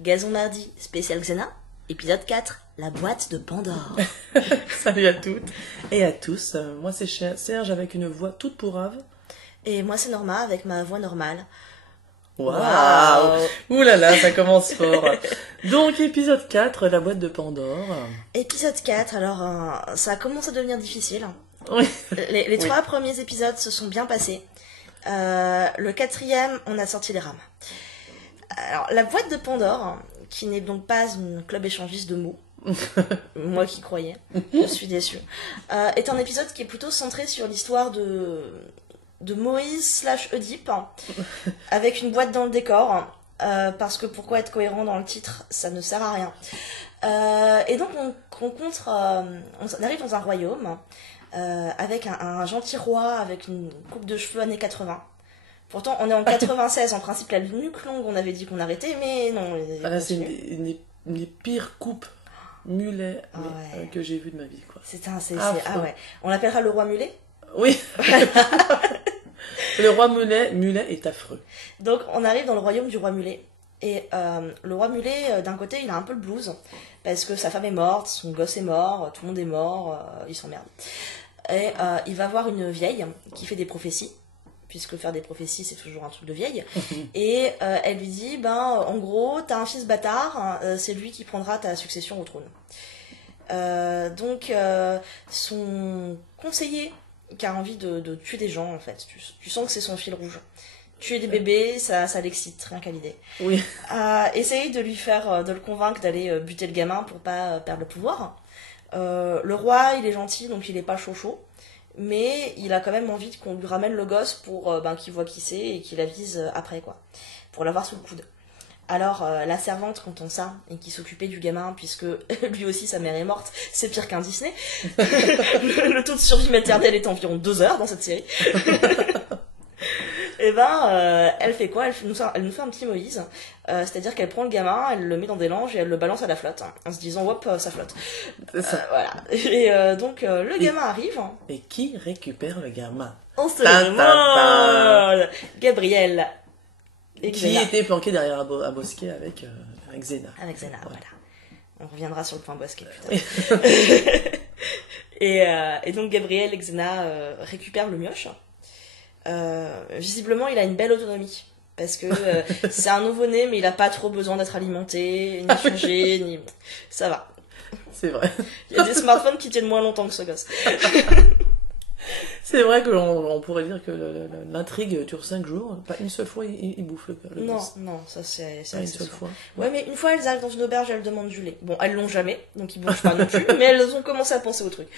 Gazon Mardi, spécial Xena, épisode 4, la boîte de Pandore. Salut à toutes et à tous, moi c'est Serge avec une voix toute pourrave. Et moi c'est Norma avec ma voix normale. Waouh! Ouh là là, ça commence fort. Donc épisode 4, la boîte de Pandore. Épisode 4, alors ça commence à devenir difficile. Oui. Les trois premiers épisodes se sont bien passés. Le quatrième, on a sorti les rames. Alors la boîte de Pandore, qui n'est donc pas une club échangiste de mots, moi qui croyais, je suis déçue, est un épisode qui est plutôt centré sur l'histoire de Moïse / Oedipe, avec une boîte dans le décor, parce que pourquoi être cohérent dans le titre, ça ne sert à rien. Et donc on arrive dans un royaume, avec un gentil roi avec une coupe de cheveux années 80. Pourtant, on est en 96, en principe, la nuque longue, on avait dit qu'on arrêtait, mais non. Là, c'est une des pires coupes mulet que j'ai vues de ma vie, quoi. Ah ouais. On l'appellera le roi mulet ? Oui. Le roi mulet est affreux. Donc, on arrive dans le royaume du roi mulet. Et le roi mulet, d'un côté, il a un peu le blues, parce que sa femme est morte, son gosse est mort, tout le monde est mort, il s'emmerde. Et il va voir une vieille qui fait des prophéties, puisque faire des prophéties, c'est toujours un truc de vieille. Et elle lui dit, en gros, t'as un fils bâtard, c'est lui qui prendra ta succession au trône. Donc, son conseiller, qui a envie de tuer des gens, en fait, tu sens que c'est son fil rouge. Tuer des bébés, ça l'excite, rien qu'à l'idée. Oui. Essaye de le convaincre d'aller buter le gamin pour pas perdre le pouvoir. Le roi, il est gentil, donc il est pas chaud. Mais il a quand même envie qu'on lui ramène le gosse pour qu'il voit qui c'est et qu'il avise après, quoi. Pour l'avoir sous le coude. Alors, la servante, qui entend ça, et qui s'occupait du gamin, puisque lui aussi, sa mère est morte, c'est pire qu'un Disney. Le taux de survie maternelle est environ 2 heures dans cette série. Et elle fait quoi ? Elle nous fait un petit Moïse, c'est-à-dire qu'elle prend le gamin, elle le met dans des langes et elle le balance à la flotte, en se disant hop, ça flotte. Voilà. Et donc le gamin arrive. Et qui récupère le gamin ? On se demande. Gabriel. Qui était planqué derrière un bosquet avec Xena. Avec Xena, voilà. On reviendra sur le point bosquet plus tard. Et donc Gabriel et Xena récupèrent le mioche. Visiblement, il a une belle autonomie. Parce que c'est un nouveau-né, mais il a pas trop besoin d'être alimenté, ni changé, ni... Ça va. C'est vrai. Il y a des smartphones qui tiennent moins longtemps que ce gosse. C'est vrai que on pourrait dire que l'intrigue dure 5 jours. Pas une seule fois, il bouffe le gosse. Non, ça c'est pas une seule fois. Ouais, mais une fois, elles arrivent dans une auberge, elles demandent du lait. Bon, elles l'ont jamais, donc ils bougent pas non plus, mais elles ont commencé à penser au truc.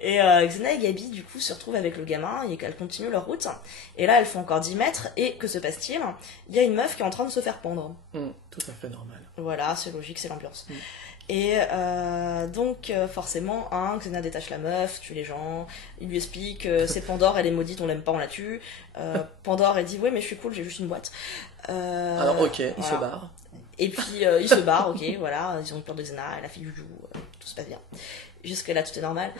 Et Xena et Gabi, du coup, se retrouvent avec le gamin et qu'elles continuent leur route. Et là, elles font encore 10 mètres, et que se passe-t-il ? Il y a une meuf qui est en train de se faire pendre. Tout à fait normal. Voilà, c'est logique, c'est l'ambiance. Et donc, forcément, Xena détache la meuf, tue les gens, il lui explique c'est Pandore, elle est maudite, on l'aime pas, on la tue. Pandore, elle dit ouais, mais je suis cool, j'ai juste une boîte. Alors, ok, il se barre. Et puis, il se barre, ok, voilà, ils ont peur de Xena, elle a fait Juju, tout se passe bien. Jusque là, tout est normal.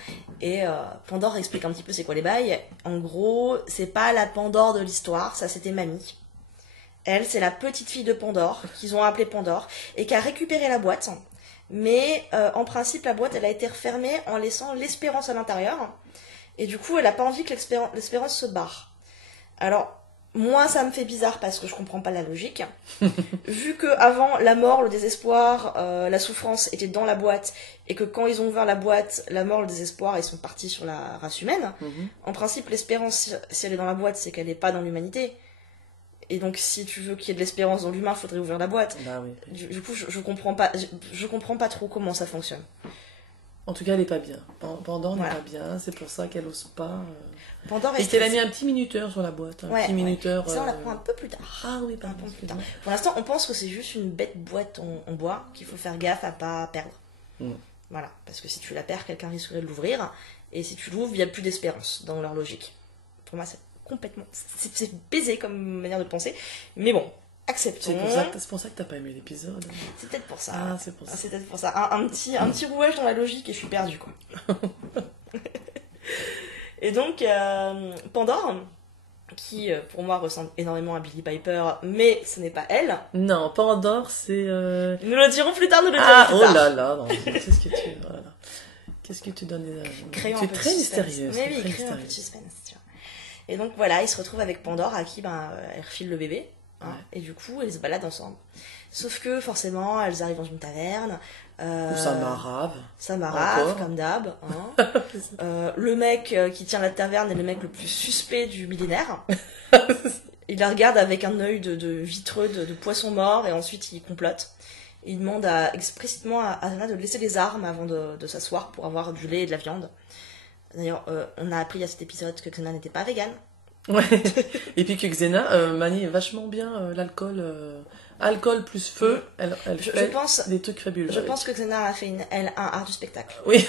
Et Pandore explique un petit peu c'est quoi les bails. En gros, c'est pas la Pandore de l'histoire, ça c'était Mamie. Elle, c'est la petite fille de Pandore, qu'ils ont appelée Pandore, et qui a récupéré la boîte. Mais en principe, la boîte, elle a été refermée en laissant l'espérance à l'intérieur. Et du coup, elle a pas envie que l'espérance se barre. Alors, moi, ça me fait bizarre parce que je comprends pas la logique. Vu que avant la mort, le désespoir, la souffrance étaient dans la boîte, et que quand ils ont ouvert la boîte, la mort, le désespoir, ils sont partis sur la race humaine. En principe, l'espérance, si elle est dans la boîte, c'est qu'elle est pas dans l'humanité. Et donc, si tu veux qu'il y ait de l'espérance dans l'humain, il faudrait ouvrir la boîte. Bah oui. Du coup, je comprends pas trop comment ça fonctionne. En tout cas, elle est pas bien. Pandore n'est pas bien, c'est pour ça qu'elle ose pas. Pandore et qu'elle a mis un petit minuteur sur la boîte. Petit minuteur. Ça, on l'apprend un peu plus tard. Ah oui, pardon. Plus tard. Pour l'instant, on pense que c'est juste une bête boîte en bois qu'il faut faire gaffe à pas perdre. Voilà. Parce que si tu la perds, quelqu'un risquerait de l'ouvrir. Et si tu l'ouvres, il n'y a plus d'espérance dans leur logique. Pour moi, c'est complètement... C'est baisé comme manière de penser. Mais bon, acceptons. C'est pour ça que t'as pas aimé l'épisode. C'est peut-être pour ça. Ah, c'est pour ça. C'est peut-être pour ça. Un petit rouage dans la logique et je suis perdue, quoi. Et donc, Pandore, qui pour moi ressemble énormément à Billie Piper, mais ce n'est pas elle. Non, Pandore, c'est... Nous le dirons plus tard, nous le dirons Ah, plus oh tard. là là, non, qu'est-ce que tu... Voilà. Qu'est-ce que tu donnes des... Créons Tu un es peu très de suspense. mystérieuse. Mais tu es oui, très créons un peu de mystérieuse. suspense, tu vois. Et donc voilà, il se retrouve avec Pandore à qui elle refile le bébé. Hein, Ouais. et du coup, elles se baladent ensemble. Sauf que forcément, elles arrivent dans une taverne. Ou ça m'arave. Ça m'arrave, Encore. comme d'hab. Hein. Le mec qui tient la taverne est le mec le plus suspect du millénaire. Il la regarde avec un œil de vitreux de poisson mort et ensuite il complote. Il demande explicitement à Xena de laisser les armes avant de s'asseoir pour avoir du lait et de la viande. D'ailleurs, on a appris à cet épisode que Xena n'était pas végane. Ouais. Et puis que Xena manie vachement bien l'alcool. Alcool plus feu, elle Je fait pense, des trucs fabuleux. je pense que Xena a fait un art du spectacle. Oui.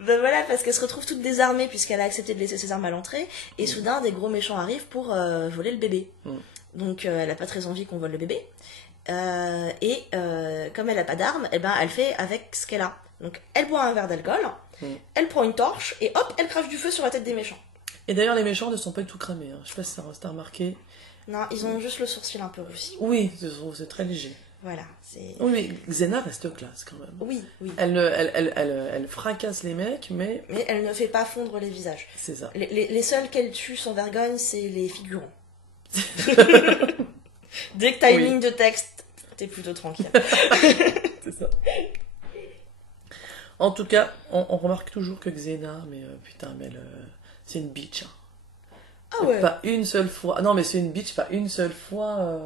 Ben voilà, parce qu'elle se retrouve toute désarmée puisqu'elle a accepté de laisser ses armes à l'entrée et soudain des gros méchants arrivent pour voler le bébé. Donc elle a pas très envie qu'on vole le bébé. Comme elle a pas d'armes, eh ben, elle fait avec ce qu'elle a. Donc elle boit un verre d'alcool, elle prend une torche et hop, elle crache du feu sur la tête des méchants. Et d'ailleurs, les méchants ne sont pas du tout cramés. Hein. Je sais pas si t'as remarqué. Non, ils ont juste le sourcil un peu roussi. Oui, c'est très léger. Voilà, c'est... Oui, mais Xena reste classe quand même. Oui, oui. Elle fracasse les mecs, mais Mais elle ne fait pas fondre les visages. c'est ça. Les seuls qu'elle tue sans vergogne, c'est les figurants. Dès que t'as une ligne de texte, t'es plutôt tranquille. C'est ça. En tout cas, on remarque toujours que Xena, mais putain, mais c'est une bitch. Hein. Ah ouais. Pas une seule fois. Non, mais c'est une bitch, pas une seule fois.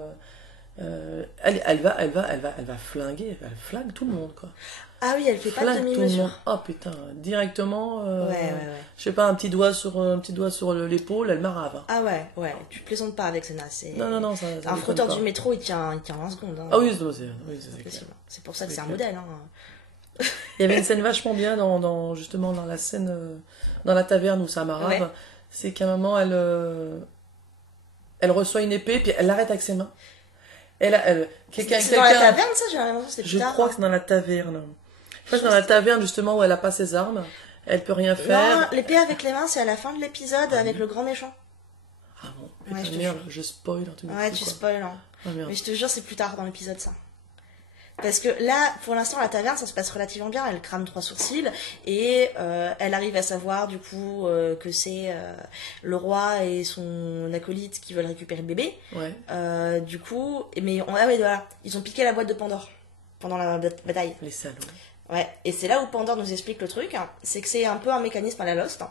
Elle va flinguer, elle flingue tout le monde, quoi. Ah oui, elle fait pas de Flingue tout le monde. demi-mesure. Oh putain, directement. Ouais. Je sais pas, un petit doigt sur l'épaule, elle m'arrave. Hein. Ah ouais, tu plaisantes pas avec Xena, c'est... Non, ça Un déconne frotteur pas. du métro, il tient 20 secondes. Hein. Ah oui, c'est C'est clair. possible. C'est pour ça que C'est c'est un clair. modèle. Hein. Il y avait une scène vachement bien justement dans la scène dans la taverne où ça m'arrave. Ouais. C'est qu'à un moment elle reçoit une épée puis elle l'arrête avec ses mains. C'est dans la taverne, ça? J'ai l'impression que c'était Je plus tard. crois que c'est dans la taverne. Je crois que c'est dans la taverne justement où elle a pas ses armes. Elle peut rien faire. Non, l'épée avec les mains, c'est à la fin de l'épisode avec le grand méchant. Ah bon, Ouais, putain, je te merde, jure. je spoil un truc de Ouais, fou, tu quoi. spoil. Hein. Ah merde. Mais je te jure, c'est plus tard dans l'épisode, ça. Parce que là, pour l'instant, la taverne, ça se passe relativement bien. Elle crame 3 sourcils et elle arrive à savoir, du coup, que c'est le roi et son acolyte qui veulent récupérer le bébé. Ouais, Du coup, ah ouais, voilà, ils ont piqué la boîte de Pandore pendant la bataille. les salauds. Ouais, et c'est là où Pandore nous explique le truc, hein. C'est que c'est un peu un mécanisme à la Lost.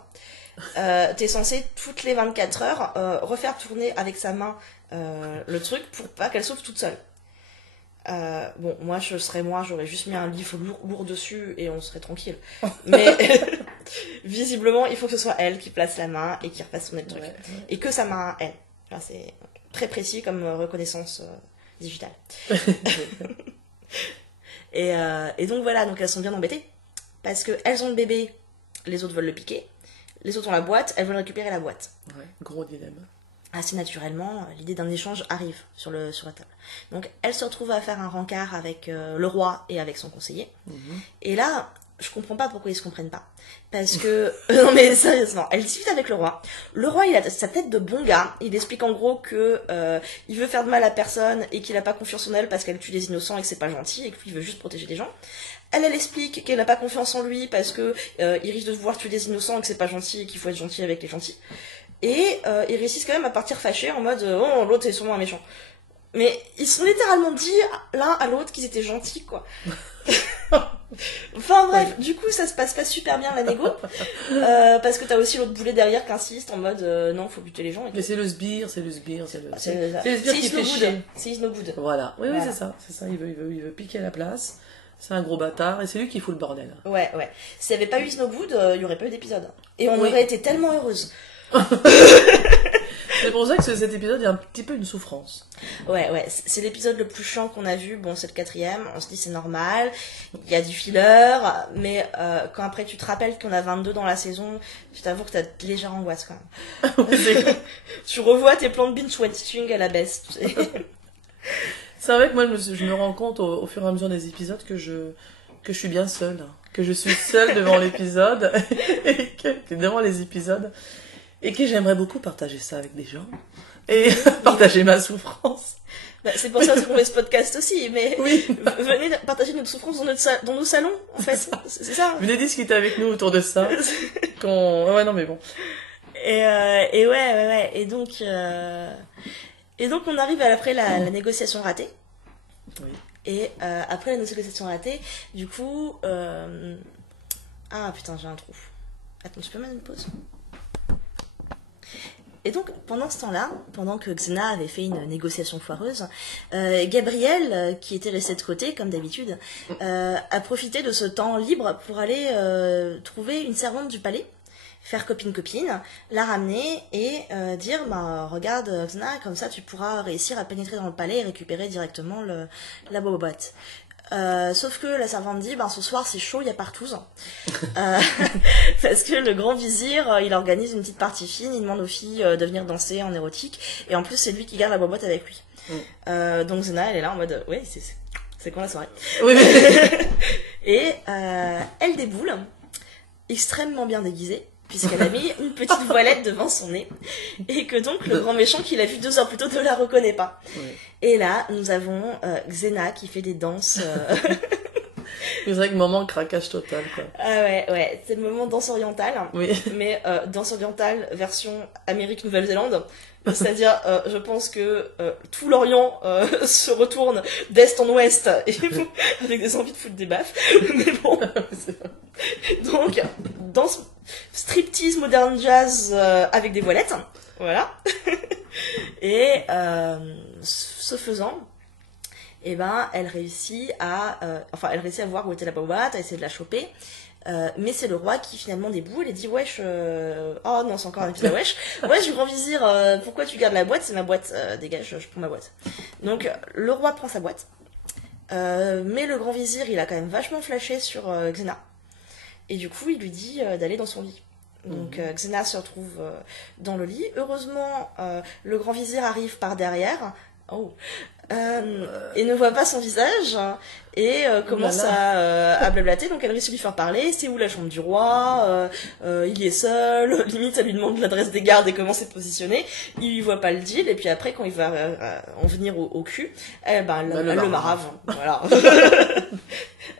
T'es censé toutes les 24 heures refaire tourner avec sa main le truc pour pas qu'elle sauve toute seule. Bon, moi, j'aurais juste mis un livre lourd dessus et on serait tranquille. Mais visiblement, il faut que ce soit elle qui place la main et qui refasse tourner le truc. Ouais. Et que sa main, elle. Enfin, c'est très précis comme reconnaissance digitale. Et donc voilà, donc elles sont bien embêtées. Parce qu'elles ont le bébé, les autres veulent le piquer. Les autres ont la boîte, elles veulent récupérer la boîte. Ouais, gros dilemme. Assez naturellement, l'idée d'un échange arrive sur la table. Donc, elle se retrouve à faire un rencard avec le roi et avec son conseiller. Et là, je comprends pas pourquoi ils se comprennent pas. Parce que, non mais sérieusement, elle discute avec le roi. Le roi, il a sa tête de bon gars. Il explique en gros que il veut faire de mal à personne et qu'il a pas confiance en elle parce qu'elle tue des innocents et que c'est pas gentil et que lui, il veut juste protéger des gens. Elle explique qu'elle n'a pas confiance en lui parce que il risque de vouloir tuer des innocents et que c'est pas gentil et qu'il faut être gentil avec les gentils. Et ils réussissent quand même à partir fâchés en mode oh, l'autre est sûrement un méchant. Mais ils se sont littéralement dit l'un à l'autre qu'ils étaient gentils, quoi. Enfin bref, du coup ça se passe pas super bien la négo. Parce que t'as aussi l'autre boulet derrière qui insiste en mode non, faut buter les gens. Et Mais c'est le sbire. C'est le sbire c'est qui fait chier. C'est Isnogood. Voilà, oui, Voilà. c'est ça, il veut piquer la place. C'est un gros bâtard et c'est lui qui fout le bordel. Ouais. S'il n'y avait pas eu Isnogood, il y aurait pas eu d'épisode. Et on Oui. aurait été tellement heureuse. C'est pour ça que cet épisode est un petit peu une souffrance. Ouais, c'est l'épisode le plus chiant qu'on a vu. Bon, c'est le 4e, on se dit c'est normal, il y a du filler, mais quand après tu te rappelles qu'on a 22 dans la saison, je t'avoue que t'as de légère angoisse quand même. Tu revois tes plans de binge-watching à la baisse, tu sais. C'est vrai que moi je me rends compte au fur et à mesure des épisodes que que je suis bien seule, hein. Que je suis seule devant l'épisode, devant les épisodes, et que j'aimerais beaucoup partager ça avec des gens, et partager ma souffrance. Bah, c'est pour ça qu'on fait ce podcast aussi, mais Oui. venez partager notre souffrance dans nos salons, en fait. C'est ça. Venez discuter avec nous autour de ça. Ouais, non, mais bon. Et ouais. Et donc on arrive après la négociation ratée. Oui. Et après la négociation ratée, du coup... Ah putain, j'ai un trou. Attends, tu peux mettre une pause? Et donc, pendant ce temps-là, pendant que Xena avait fait une négociation foireuse, Gabriel, qui était resté de côté, comme d'habitude, a profité de ce temps libre pour aller trouver une servante du palais, faire copine-copine, la ramener et dire, bah, regarde Xena, comme ça tu pourras réussir à pénétrer dans le palais et récupérer directement la bobotte. Sauf que la servante dit, ben ce soir c'est chaud, il y a partouze. Parce que le grand vizir, il organise une petite partie fine, il demande aux filles de venir danser en érotique, et en plus c'est lui qui garde la bobotte avec lui. Donc Xena, elle est là en mode, ouais, c'est quand la soirée? Oui. Et elle déboule, extrêmement bien déguisée, puisqu'elle a mis une petite voilette devant son nez, et que donc le grand méchant qu'il a vu 2 heures plus tôt ne la reconnaît pas. Oui. Et là, nous avons Xena qui fait des danses. C'est vrai que moment craquage total, quoi. Ah ouais, c'est le moment danse orientale, Oui. mais danse orientale version Amérique-Nouvelle-Zélande. C'est-à-dire, je pense que tout l'Orient se retourne d'est en ouest et avec des envies de foutre des baffes. Mais bon. Donc, danse striptease moderne jazz avec des voilettes. Voilà. Et ce faisant, eh ben, elle réussit à voir où était la bobotte, à essayer de la choper. Mais c'est le roi qui finalement déboule et dit wesh, oh non, c'est encore un épisode wesh. Wesh, grand vizir, pourquoi tu gardes la boîte? C'est ma boîte, dégage, je prends ma boîte. Donc le roi prend sa boîte, mais le grand vizir il a quand même vachement flashé sur Xena, et du coup il lui dit d'aller dans son lit. Donc Xena se retrouve dans le lit. Heureusement, le grand vizir arrive par derrière. Et ne voit pas son visage et commence à blablater. Donc elle réussit à lui faire parler. C'est où la chambre du roi? Il est seul. Limite elle lui demande l'adresse des gardes et comment c'est positionné. Il lui voit pas le deal, et puis après quand il va en venir au cul, elle le marave. Voilà.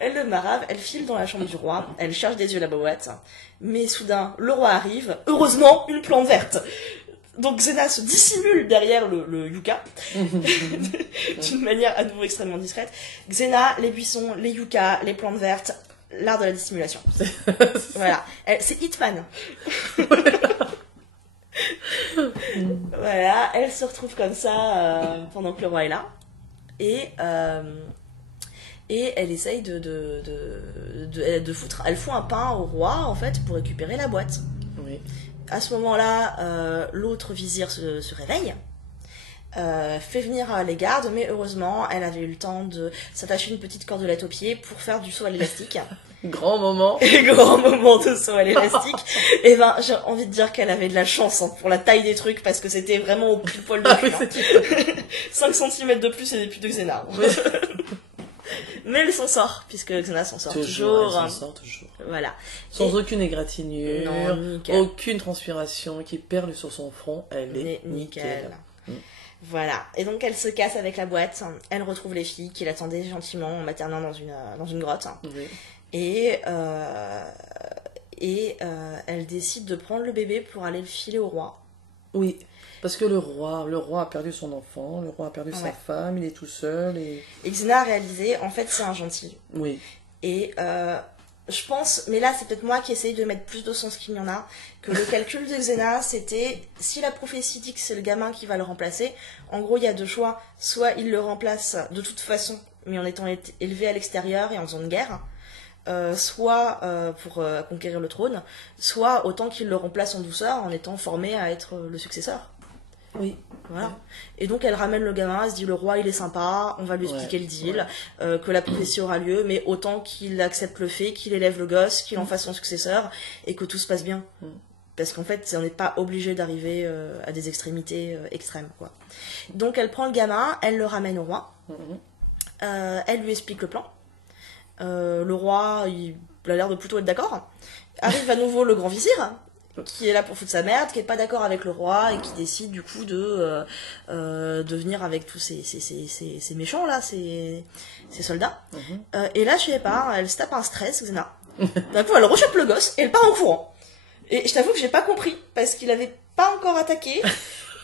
Elle le marave, elle file dans la chambre du roi, elle cherche des yeux la boîte, mais soudain le roi arrive. Heureusement, une plante verte. Donc Xena se dissimule derrière le yucca d'une manière à nouveau extrêmement discrète. Xena, les buissons, les yuccas, les plantes vertes, l'art de la dissimulation. Voilà, c'est Hitman. Voilà, elle se retrouve comme ça pendant que le roi est là, et elle essaye de foutre. Elle fout un pain au roi en fait pour récupérer la boîte. Oui. À ce moment-là, l'autre vizir se réveille, fait venir les gardes, mais heureusement, elle avait eu le temps de s'attacher une petite cordelette au pied pour faire du saut à l'élastique. Grand moment. Grand moment de saut à l'élastique. Et ben, j'ai envie de dire qu'elle avait de la chance pour la taille des trucs, parce que c'était vraiment au pile poil de cul. 5 cm de plus et plus de Xena. Oui. Mais elle s'en sort, puisque Xena s'en sort toujours. Elle s'en sort toujours. Voilà. Sans aucune égratignure, non, aucune transpiration qui perle sur son front, elle est nickel. Voilà. Et donc elle se casse avec la boîte, elle retrouve les filles qui l'attendaient gentiment en maternant dans une grotte. Oui. Et elle décide de prendre le bébé pour aller le filer au roi. Oui. Parce que le roi a perdu son enfant, le roi a perdu sa femme, il est tout seul et Xena a réalisé, en fait, c'est un gentil. Oui. Et je pense, mais là c'est peut-être moi qui essaye de mettre plus de sens qu'il y en a, que le calcul de Xena c'était, si la prophétie dit que c'est le gamin qui va le remplacer, en gros il y a 2 choix, soit il le remplace de toute façon, mais en étant élevé à l'extérieur et en faisant de guerre, soit pour conquérir le trône, soit autant qu'il le remplace en douceur en étant formé à être le successeur. Oui. Voilà. Et donc elle ramène le gamin, elle se dit le roi il est sympa, on va lui expliquer le deal, que la prophétie aura lieu, mais autant qu'il accepte le fait, qu'il élève le gosse, qu'il en fasse son successeur, et que tout se passe bien. Parce qu'en fait on n'est pas obligé d'arriver à des extrémités extrêmes, quoi. Donc elle prend le gamin, elle le ramène au roi, elle lui explique le plan. Le roi, il a l'air de plutôt être d'accord. Arrive à nouveau le grand vizir, qui est là pour foutre sa merde, qui est pas d'accord avec le roi et qui décide du coup de venir avec tous ces méchants là, ces soldats. Et là, je sais pas, elle se tape un stress, Xena. D'un coup, elle rechoppe le gosse et elle part en courant. Et je t'avoue que j'ai pas compris, parce qu'il avait pas encore attaqué.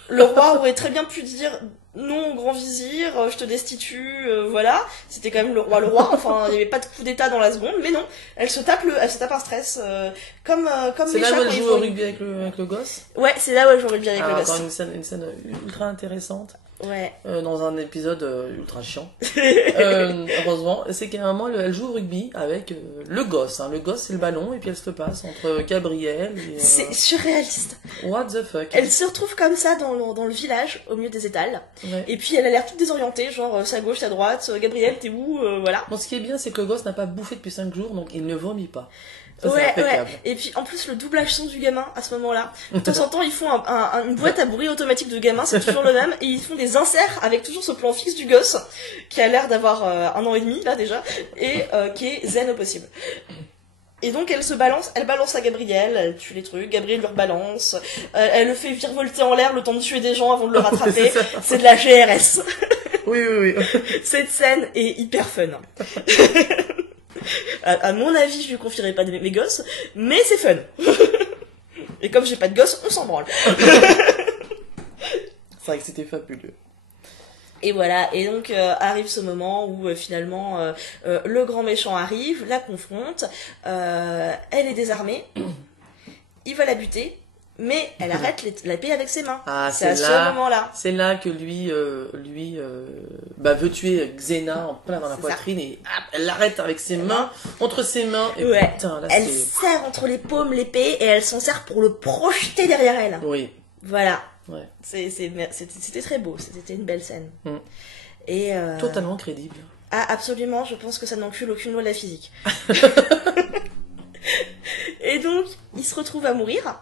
Le roi aurait très bien pu dire non, grand vizir, je te destitue, voilà. C'était quand même le roi, enfin, il n'y avait pas de coup d'état dans la seconde, mais non, elle se tape un stress, comme C'est les là chats où elle quand ils joue font au rugby avec le gosse. Ouais, c'est là où elle joue au rugby avec le Attends, gosse. une scène ultra intéressante. Ouais. Dans un épisode ultra chiant. Heureusement, c'est qu'à un moment, elle joue au rugby avec le gosse. Hein. Le gosse, c'est le ballon, et puis elle se passe entre Gabriel et... C'est surréaliste. What the fuck. Elle se retrouve comme ça dans le village, au milieu des étals. Ouais. Et puis elle a l'air toute désorientée, genre sa gauche, sa droite, Gabriel, t'es où, voilà. Bon, ce qui est bien, c'est que le gosse n'a pas bouffé depuis 5 jours, donc il ne vomit pas. Ça, c'est Ouais, impeccable. ouais. Et puis en plus le doublage son du gamin à ce moment-là. De temps en temps ils font une boîte à bruit automatique de gamin, c'est toujours le même, et ils font des inserts avec toujours ce plan fixe du gosse qui a l'air d'avoir 1 an et demi là déjà, et qui est zen au possible. Et donc elle balance à Gabriel, elle tue les trucs, Gabriel lui rebalance, elle le fait virevolter en l'air le temps de tuer des gens avant de le rattraper. C'est de la GRS. Oui. Cette scène est hyper fun. À mon avis, je lui confierai pas mes gosses, mais c'est fun. Et comme j'ai pas de gosses, on s'en branle. C'est vrai que c'était fabuleux. Et voilà, et donc arrive ce moment où finalement le grand méchant arrive, la confronte, elle est désarmée, il va la buter, mais elle arrête la paix avec ses mains. Ah, c'est à ce moment-là. C'est là que lui veut tuer Xena en plein dans la poitrine et elle l'arrête avec ses mains, entre ses mains. Et ouais. putain, là, elle serre entre les paumes l'épée et elle s'en sert pour le projeter derrière elle. Oui. Voilà. Ouais. C'était très beau, c'était une belle scène. Et totalement crédible. Ah, absolument, je pense que ça n'encule aucune loi de la physique. Et donc, il se retrouve à mourir.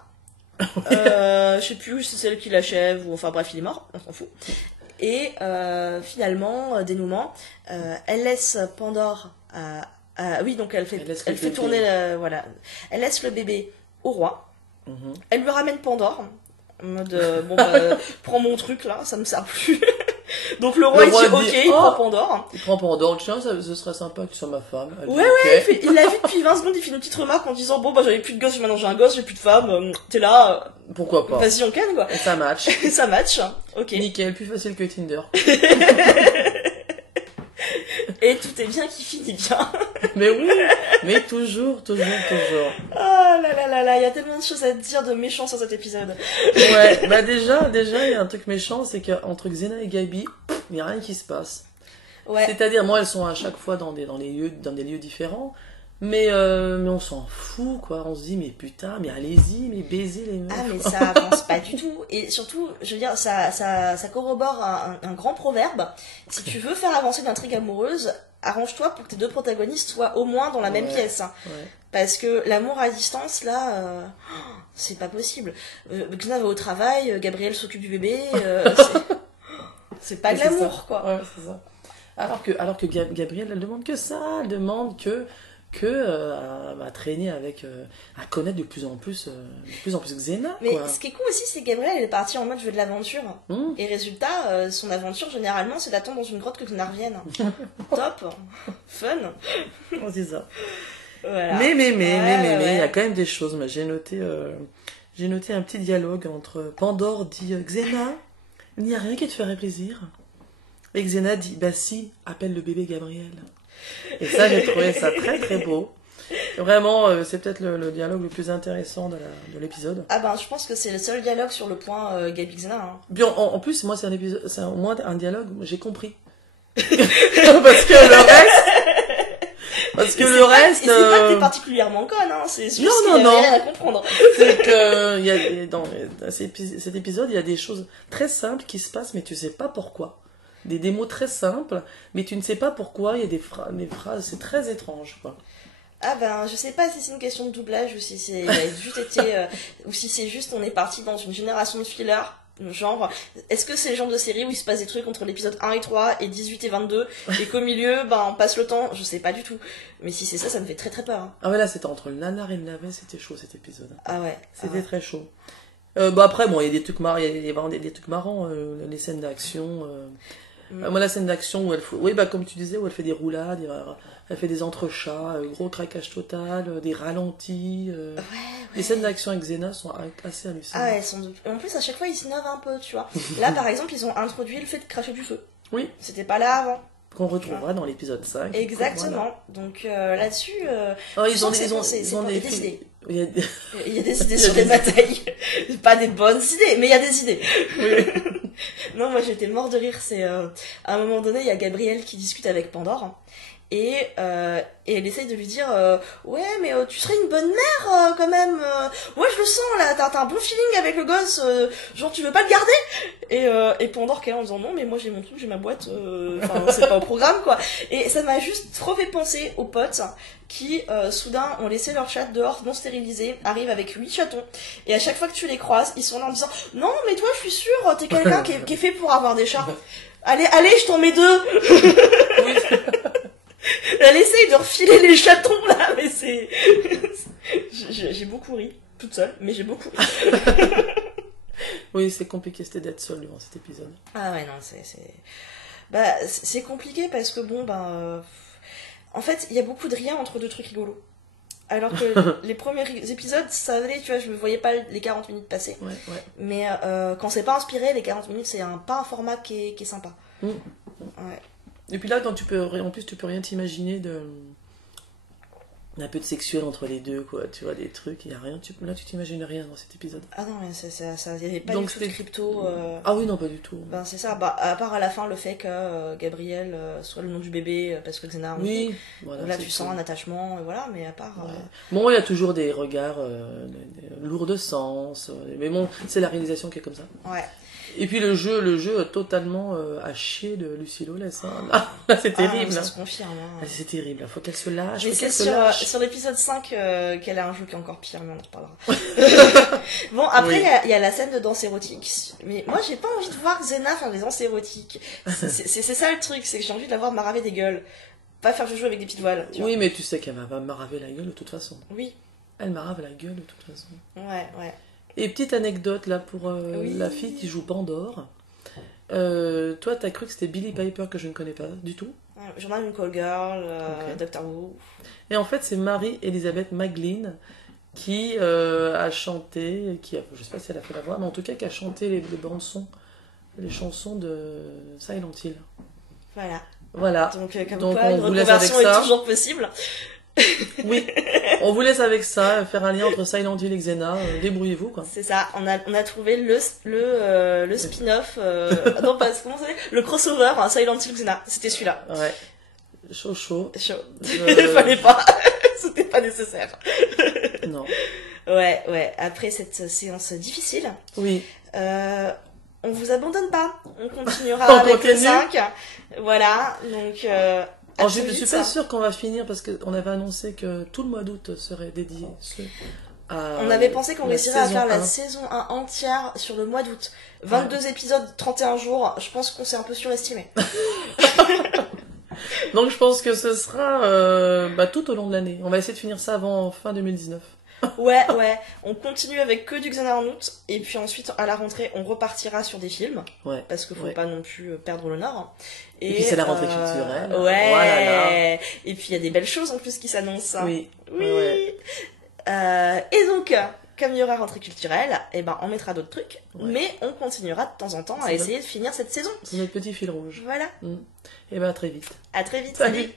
Je sais plus si c'est celle qui l'achève, ou enfin bref, il est mort, on s'en fout. Et finalement, dénouement, elle laisse Pandore oui, donc elle fait tourner voilà. Elle laisse le bébé au roi. Elle lui ramène Pandore. En mode, prends mon truc là, ça me sert plus. Donc le roi il dit ok, il prend Pandore. Il prend Pandore, tiens, ce serait sympa que tu sois ma femme. Elle ouais, dit, ouais, okay. il l'a vu depuis 20 secondes, il fait une petite remarque en disant bon, bah j'avais plus de gosse, maintenant j'ai un gosse, j'ai plus de femme, t'es là. Pourquoi pas. Vas-y, on ken quoi. Et ça match. Ça match, ok. Nickel, plus facile que Tinder. Et tout est bien qui finit bien. Mais oui, mais toujours. Oh là là là là, il y a tellement de choses à dire de méchants sur cet épisode. Ouais, bah déjà, il y a un truc méchant, c'est qu'entre Xena et Gabi, il n'y a rien qui se passe. Ouais. C'est-à-dire, moi, elles sont à chaque fois dans des lieux différents, mais on s'en fout, quoi. On se dit, mais putain, mais allez-y, mais baisez les meufs. Ah, mais ça avance pas du tout. Et surtout, je veux dire, ça corrobore un grand proverbe. Si tu veux faire avancer une intrigue amoureuse, arrange-toi pour que tes deux protagonistes soient au moins dans la même pièce. Ouais. Parce que l'amour à distance, là, c'est pas possible. Xena va au travail, Gabriel s'occupe du bébé, c'est pas de l'amour, quoi. Ouais, c'est ça. Alors que Gabrielle, elle demande que ça, elle demande que à traîner avec, à connaître de plus en plus Xena. Mais quoi. ce qui est cool aussi, c'est que Gabrielle, elle est partie en mode je veux de l'aventure. Et résultat, son aventure, généralement, c'est d'attendre dans une grotte que Xena revienne. Top, fun. C'est ça. Voilà. Mais, il y a quand même des choses. Mais j'ai noté un petit dialogue entre Pandore dit Xena, il n'y a rien qui te ferait plaisir. Et Xena dit bah si, appelle le bébé Gabriel. Et ça, j'ai trouvé ça très très beau. Vraiment, c'est peut-être le dialogue le plus intéressant de l'épisode. Ah ben, je pense que c'est le seul dialogue sur le point Gabi Xena. Hein. Bien, en plus, moi, c'est au moins un dialogue, j'ai compris. Parce que le reste. C'est pas que t'es particulièrement conne, hein. C'est juste qu'il y a rien à comprendre. C'est que dans cet épisode, il y a des choses très simples qui se passent, mais tu sais pas pourquoi. Des mots très simples, mais tu ne sais pas pourquoi. Il y a des phrases, c'est très étrange, quoi. Ah ben, je sais pas si c'est une question de doublage ou si c'est juste été, ou si c'est juste on est parti dans une génération de fillers Genre, est-ce que c'est le genre de série où il se passe des trucs entre l'épisode 1 et 3 et 18 et 22 et qu'au milieu, on passe le temps? Je sais pas du tout. Mais si c'est ça, ça me fait très très peur. Hein. Ah ouais, là, c'était entre le nanar et le navet, c'était chaud cet épisode. Ah ouais. C'était très chaud. Après, bon, il y a des trucs marrants, il y a vraiment des trucs marrants, les scènes d'action. Moi, la scène d'action où elle fait, oui, comme tu disais, où elle fait des roulades, elle fait des entrechats, gros craquage total, des ralentis. Les scènes d'action avec Xena sont assez hallucinantes. Ah ouais, en plus, à chaque fois, ils s'innovent un peu, tu vois. Là, par exemple, ils ont introduit le fait de cracher du feu. Oui. C'était pas là avant. Qu'on retrouvera dans l'épisode 5. Exactement. Voilà. Donc là-dessus, ils ont des idées. Il y a des idées sur les batailles. Pas des bonnes idées, mais il y a des idées. Oui. Non, moi j'étais mort de rire. C'est à un moment donné, il y a Gabrielle qui discute avec Pandore. Et elle essaye de lui dire ouais mais tu serais une bonne mère quand même ouais je le sens là t'as un bon feeling avec le gosse genre tu veux pas le garder et Pandore qui est là en disant non mais moi j'ai mon truc j'ai ma boîte enfin c'est pas au programme quoi et ça m'a juste trop fait penser aux potes qui soudain ont laissé leur chat dehors non stérilisé arrivent avec 8 chatons et à chaque fois que tu les croises ils sont là en disant non mais toi je suis sûre t'es quelqu'un qui est fait pour avoir des chats allez je t'en mets 2 Oui. Elle essaye de refiler les chatons là, mais c'est. J'ai beaucoup ri, toute seule, mais j'ai beaucoup ri. Oui, c'est compliqué, c'était d'être seule durant cet épisode. Ah ouais, non, c'est compliqué parce que en fait, il y a beaucoup de rien entre deux trucs rigolos. Alors que les premiers épisodes, ça allait, tu vois, je ne voyais pas les 40 minutes passer. Ouais. Mais quand c'est pas inspiré, les 40 minutes, c'est pas un format qui est sympa. Mm. Ouais. Et puis là, quand tu peux rien t'imaginer un peu de sexuel entre les deux, quoi. Tu vois, des trucs, il y a rien. Là, tu t'imagines rien dans cet épisode. Ah non, mais ça y avait pas Donc, du tout de crypto. Ah oui, non, pas du tout. C'est ça, à part à la fin, le fait que Gabriel soit le nom du bébé, parce que Xena a envie. Oui, voilà. Donc là, tu sens un attachement, voilà, mais à part... Ouais. Bon, il y a toujours des regards lourds de sens, mais bon, c'est la réalisation qui est comme ça. Ouais. Et puis le jeu totalement à chier de Lucie Lawless. Hein. Là, c'est terrible. Ça se confirme. Hein. C'est terrible. Il faut qu'elle se lâche. Mais c'est sur l'épisode 5 qu'elle a un jeu qui est encore pire, mais on en reparlera. Bon, après, il y a la scène de danse érotique. Mais moi, j'ai pas envie de voir Xena faire des danses érotiques. C'est ça le truc, c'est que j'ai envie de la voir maraver des gueules. Pas faire jeu avec des petites voiles. Oui, mais tu sais qu'elle va maraver la gueule de toute façon. Oui. Elle marave la gueule de toute façon. Ouais. Et petite anecdote là pour la fille qui joue Pandore. Toi, t'as cru que c'était Billie Piper que je ne connais pas du tout. J'en ai une Call Girl, Okay. Doctor Who. Et en fait, c'est Marie-Elisabeth McGlynn qui a chanté, je sais pas si elle a fait la voix, mais en tout cas qui a chanté les bandes-sons, les chansons de Silent Hill. Voilà. Donc, comme Donc quoi, on une vous laisse avec reconversion ça. est toujours possible. Oui, on vous laisse avec ça, faire un lien entre Silent Hill et Xena, débrouillez-vous quoi. C'est ça, on a trouvé le spin-off, non pas, comment ça s'appelle, le crossover, Silent Hill Xena, c'était celui-là. Ouais, chaud. Fallait pas, c'était pas nécessaire. Non. Ouais, après cette séance difficile, Oui. on vous abandonne pas, on continuera avec le 5, voilà, donc... Alors, je suis pas sûre qu'on va finir parce qu'on avait annoncé que tout le mois d'août serait dédié on avait pensé qu'on réussirait à faire la 1. saison 1 entière sur le mois d'août. 22 épisodes, 31 jours, je pense qu'on s'est un peu surestimé. Donc je pense que ce sera tout au long de l'année. On va essayer de finir ça avant fin 2019. Ouais, on continue avec que du Xena en août, et puis ensuite à la rentrée on repartira sur des films, parce qu'il faut pas non plus perdre le nord. Et puis c'est la rentrée culturelle. Ouais, voilà. Et puis il y a des belles choses en plus qui s'annoncent. Oui. Et donc, comme il y aura rentrée culturelle, on mettra d'autres trucs, mais on continuera de temps en temps à essayer de finir cette saison. C'est notre petit fil rouge. Voilà. Et à très vite. À très vite, salut.